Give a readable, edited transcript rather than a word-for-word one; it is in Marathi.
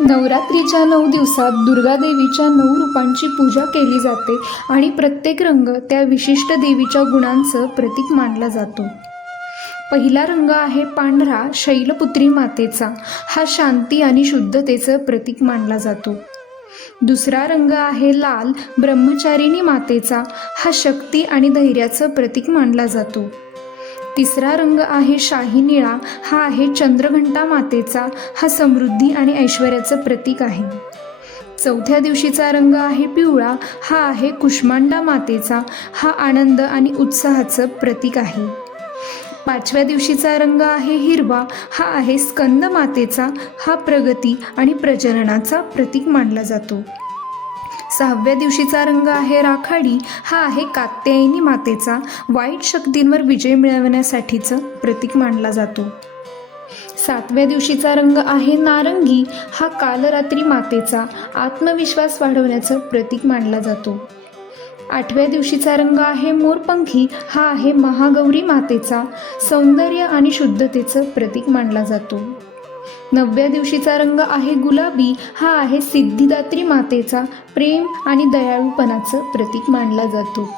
नवरात्रीच्या 9 दिवसात दुर्गा देवीच्या 9 रूपांची पूजा केली जाते आणि प्रत्येक रंग त्या विशिष्ट देवीच्या गुणांचं प्रतीक मानला जातो. पहिला रंग आहे पांढरा, शैलपुत्री मातेचा. हा शांती आणि शुद्धतेचं प्रतीक मानला जातो. दुसरा रंग आहे लाल, ब्रह्मचारिणी मातेचा. हा शक्ती आणि धैर्याचं प्रतीक मानला जातो. तिसरा रंग आहे शाही निळा. हा आहे चंद्रघंटा मातेचा. हा समृद्धी आणि ऐश्वर्याचं प्रतीक आहे. चौथ्या दिवशीचा रंग आहे पिवळा. हा आहे कुष्मांडा मातेचा. हा आनंद आणि उत्साहाचं प्रतीक आहे. पाचव्या दिवशीचा रंग आहे हिरवा. हा आहे स्कंद मातेचा. हा प्रगती आणि प्रजननाचा प्रतीक मानला जातो. सहाव्या दिवशीचा रंग आहे राखाडी. हा आहे कात्यायनी मातेचा. वाईट शक्तींवर विजय मिळवण्यासाठीचं प्रतीक मानला जातो. सातव्या दिवशीचा रंग आहे नारंगी. हा कालरात्री मातेचा. आत्मविश्वास वाढवण्याचं प्रतीक मानला जातो. आठव्या दिवशीचा रंग आहे मोरपंखी. हा आहे महागौरी मातेचा. सौंदर्य आणि शुद्धतेचं प्रतीक मानला जातो. नवव्या दिवशीचा रंग आहे गुलाबी. हा आहे सिद्धिदात्री मातेचा. प्रेम आणि दयाळूपणाचं प्रतीक मानला जातो.